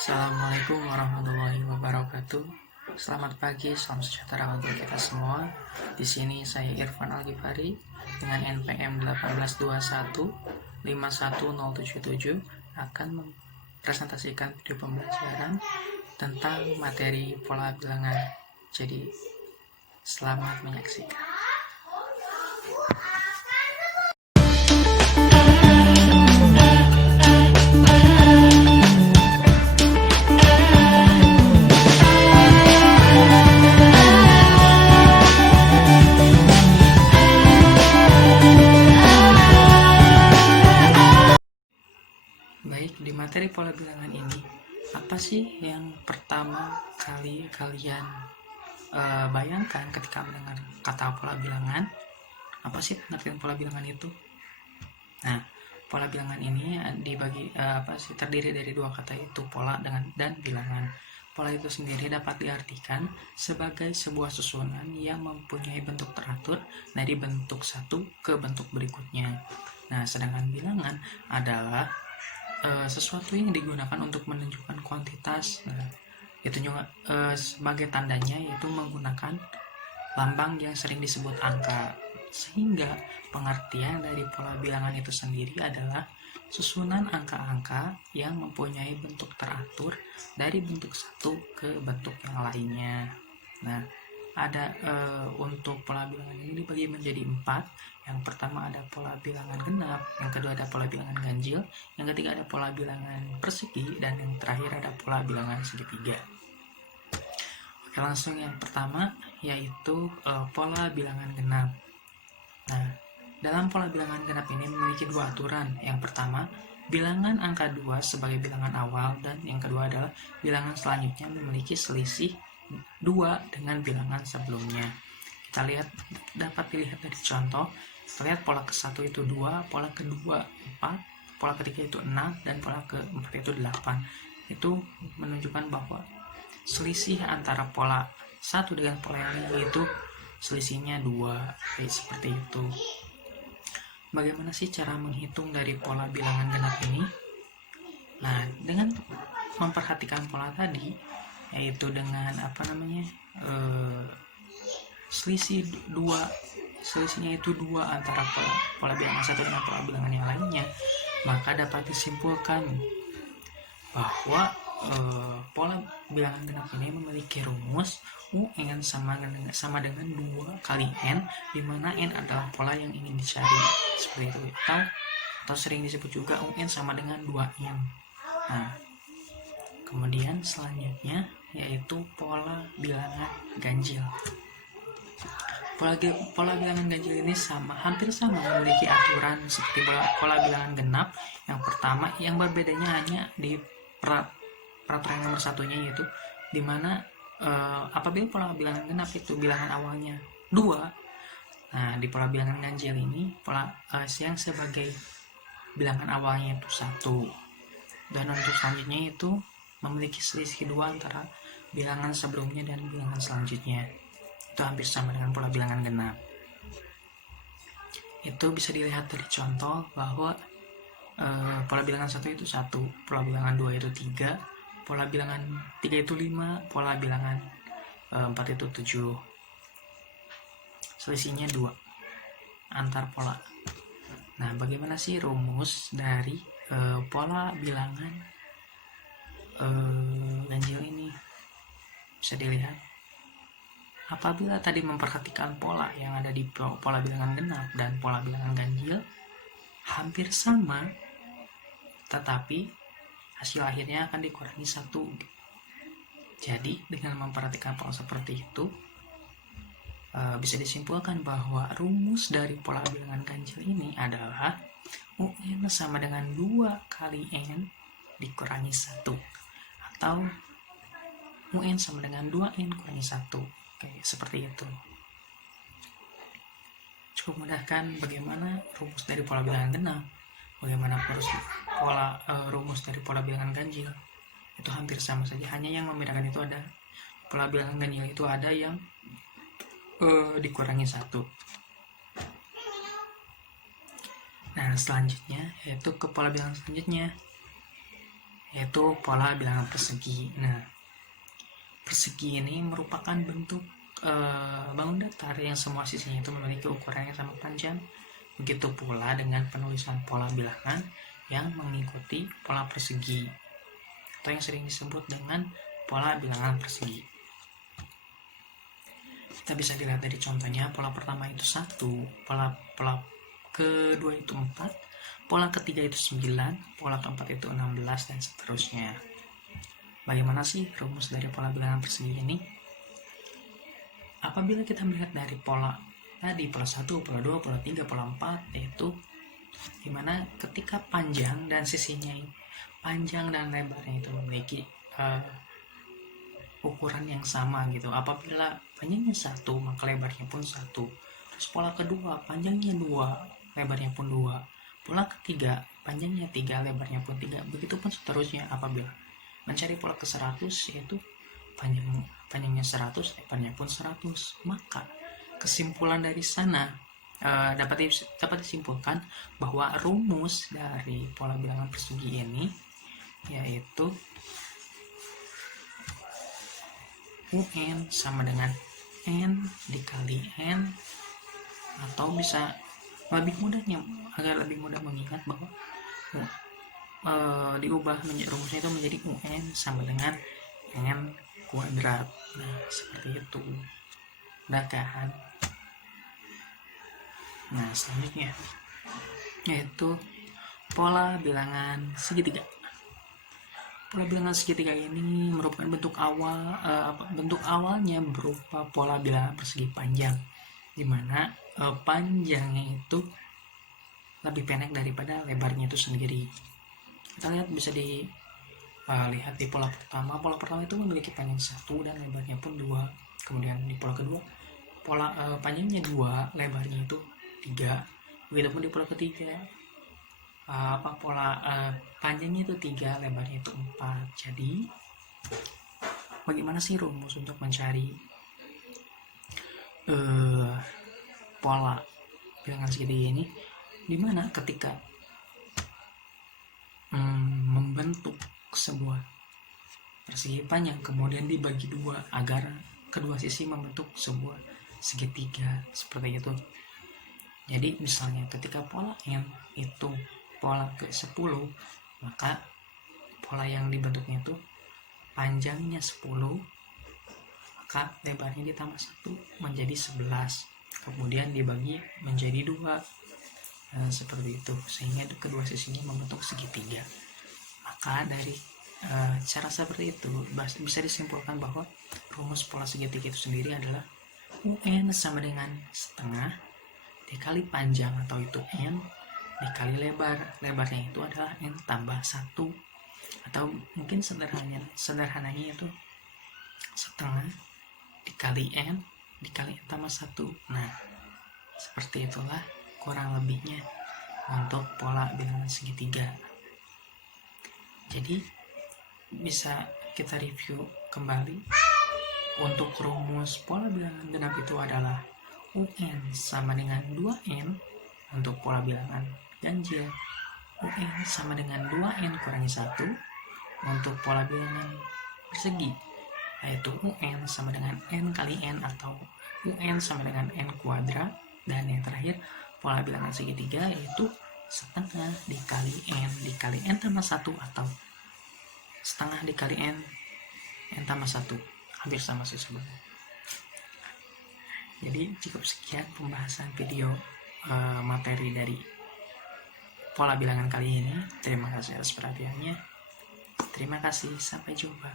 Assalamualaikum warahmatullahi wabarakatuh. Selamat pagi, salam sejahtera untuk kita semua. Di sini saya Irfan Al-Ghifari dengan NPM 1821 51077 akan mempresentasikan video pembelajaran tentang materi pola bilangan. Jadi, selamat menyaksikan. Baik, di materi pola bilangan ini, apa sih yang pertama kali kalian bayangkan ketika mendengar kata pola bilangan? Apa sih pengertian pola bilangan itu? Nah, pola bilangan ini terdiri dari dua kata, yaitu pola dan bilangan. Pola itu sendiri dapat diartikan sebagai sebuah susunan yang mempunyai bentuk teratur dari bentuk satu ke bentuk berikutnya. Nah, sedangkan bilangan adalah sesuatu yang digunakan untuk menunjukkan kuantitas. Itu juga sebagai tandanya yaitu menggunakan lambang yang sering disebut angka, sehingga pengertian dari pola bilangan itu sendiri adalah susunan angka-angka yang mempunyai bentuk teratur dari bentuk satu ke bentuk yang lainnya. Nah, ada untuk pola bilangan ini dibagi menjadi 4. Yang pertama ada pola bilangan genap, yang kedua ada pola bilangan ganjil, yang ketiga ada pola bilangan persegi, dan yang terakhir ada pola bilangan segitiga. Oke, langsung yang pertama yaitu pola bilangan genap. Nah, dalam pola bilangan genap ini memiliki dua aturan. Yang pertama, bilangan angka 2 sebagai bilangan awal, dan yang kedua adalah bilangan selanjutnya memiliki selisih 2 dengan bilangan sebelumnya. Kita lihat, dapat dilihat dari contoh. Kita lihat pola ke-1 itu 2, pola kedua 4, pola ketiga itu 6, dan pola keempat itu 8. Itu menunjukkan bahwa selisih antara pola 1 dengan pola yang lain itu selisihnya 2, seperti itu. Bagaimana sih cara menghitung dari pola bilangan genap ini? Nah, dengan memperhatikan pola tadi, yaitu dengan selisihnya itu 2 antara pola bilangan satu dengan pola bilangan yang lainnya, maka dapat disimpulkan bahwa pola bilangan genap ini memiliki rumus UN sama dengan 2 kali N, di mana N adalah pola yang ingin dicari, seperti itu, atau sering disebut juga UN sama dengan 2N. Nah, kemudian selanjutnya yaitu pola bilangan ganjil. Pola bilangan ganjil ini hampir sama memiliki aturan seperti pola bilangan genap. Yang pertama, yang berbedanya hanya di peraturan nomor satunya, yaitu dimana apabila pola bilangan genap itu bilangan awalnya 2, nah di pola bilangan ganjil ini yang sebagai bilangan awalnya itu 1, dan untuk selanjutnya itu memiliki selisih 2 antara bilangan sebelumnya dan bilangan selanjutnya. Itu hampir sama dengan pola bilangan genap. Itu bisa dilihat dari contoh bahwa pola bilangan 1 itu 1, pola bilangan 2 itu 3, pola bilangan 3 itu 5, pola bilangan 4 itu 7. Selisihnya 2 antar pola. Nah, bagaimana sih rumus dari pola bilangan ganjil ini? Bisa dilihat, apabila tadi memperhatikan pola yang ada di pola bilangan genap dan pola bilangan ganjil hampir sama, tetapi hasil akhirnya akan dikurangi 1. Jadi dengan memperhatikan pola seperti itu, bisa disimpulkan bahwa rumus dari pola bilangan ganjil ini adalah UN sama dengan 2 kali N dikurangi 1, atau UN sama dengan 2N kurangi 1. Oke, seperti itu. Cukup mudah kan bagaimana rumus dari pola bilangan genap, bagaimana rumus dari pola bilangan ganjil. Itu hampir sama saja, hanya yang membedakan itu ada pola bilangan ganjil itu ada yang dikurangi 1. Nah, selanjutnya yaitu ke pola bilangan selanjutnya, yaitu pola bilangan persegi. Nah, persegi ini merupakan bentuk bangun datar yang semua sisinya itu memiliki ukuran yang sama panjang. Begitu pula dengan penulisan pola bilangan yang mengikuti pola persegi atau yang sering disebut dengan pola bilangan persegi. Kita bisa dilihat dari contohnya, pola pertama itu 1, pola kedua itu 4, pola ketiga itu 9, pola keempat itu 16, dan seterusnya. Bagaimana sih rumus dari pola bilangan persegi ini? Apabila kita melihat dari pola tadi, pola 1, pola 2, pola 3, pola 4, yaitu dimana ketika panjang dan sisinya, panjang dan lebarnya itu memiliki ukuran yang sama gitu. Apabila panjangnya 1, maka lebarnya pun 1. Terus pola kedua, panjangnya 2, lebarnya pun 2. Pola ketiga, panjangnya 3, lebarnya pun 3. Begitupun seterusnya. Apabila mencari pola ke-100, yaitu panjangnya 100, lebarnya pun 100. Maka kesimpulan dari sana dapat disimpulkan bahwa rumus dari pola bilangan persegi ini yaitu UN sama dengan N dikali N, atau bisa agar lebih mudah mengingat bahwa diubah rumusnya itu menjadi UN sama dengan N kuadrat. Nah, seperti itu. Udah kan? Nah, selanjutnya yaitu pola bilangan segitiga. Pola bilangan segitiga ini merupakan bentuk awalnya berupa pola bilangan persegi panjang, di mana panjangnya itu lebih pendek daripada lebarnya itu sendiri. Kita lihat, bisa dilihat di pola pertama. Pola pertama itu memiliki panjang 1 dan lebarnya pun 2. Kemudian di pola kedua, panjangnya 2, lebarnya itu 3. Begitupun di pola ketiga, panjangnya itu 3, lebarnya itu 4. Jadi bagaimana sih rumus untuk mencari pola bilangan segitiga ini? Dimana ketika membentuk sebuah persegi panjang kemudian dibagi 2 agar kedua sisi membentuk sebuah segitiga, seperti itu. Jadi misalnya ketika pola N itu pola ke-10, maka pola yang dibentuknya itu panjangnya 10, maka lebarnya ditambah 1 menjadi 11, kemudian dibagi menjadi 2. Seperti itu, sehingga kedua sisinya membentuk segitiga. Maka dari cara seperti itu bisa disimpulkan bahwa rumus pola segitiga itu sendiri adalah UN sama dengan setengah dikali panjang, atau itu N, dikali lebarnya itu adalah N tambah 1, atau mungkin sederhananya itu setengah dikali N dikali N tambah 1. Nah, seperti itulah kurang lebihnya untuk pola bilangan segitiga. Jadi bisa kita review kembali. Untuk rumus pola bilangan genap itu adalah UN sama dengan 2N untuk pola bilangan ganjil, UN sama dengan 2N kurangi 1 untuk pola bilangan persegi, yaitu UN sama dengan N kali N atau UN sama dengan N kuadrat, dan yang terakhir pola bilangan segitiga yaitu setengah dikali N tambah 1 atau setengah dikali N tambah 1, hampir sama sih sebenarnya. Jadi cukup sekian pembahasan video materi dari pola bilangan kali ini. Terima kasih atas perhatiannya. Terima kasih, sampai jumpa.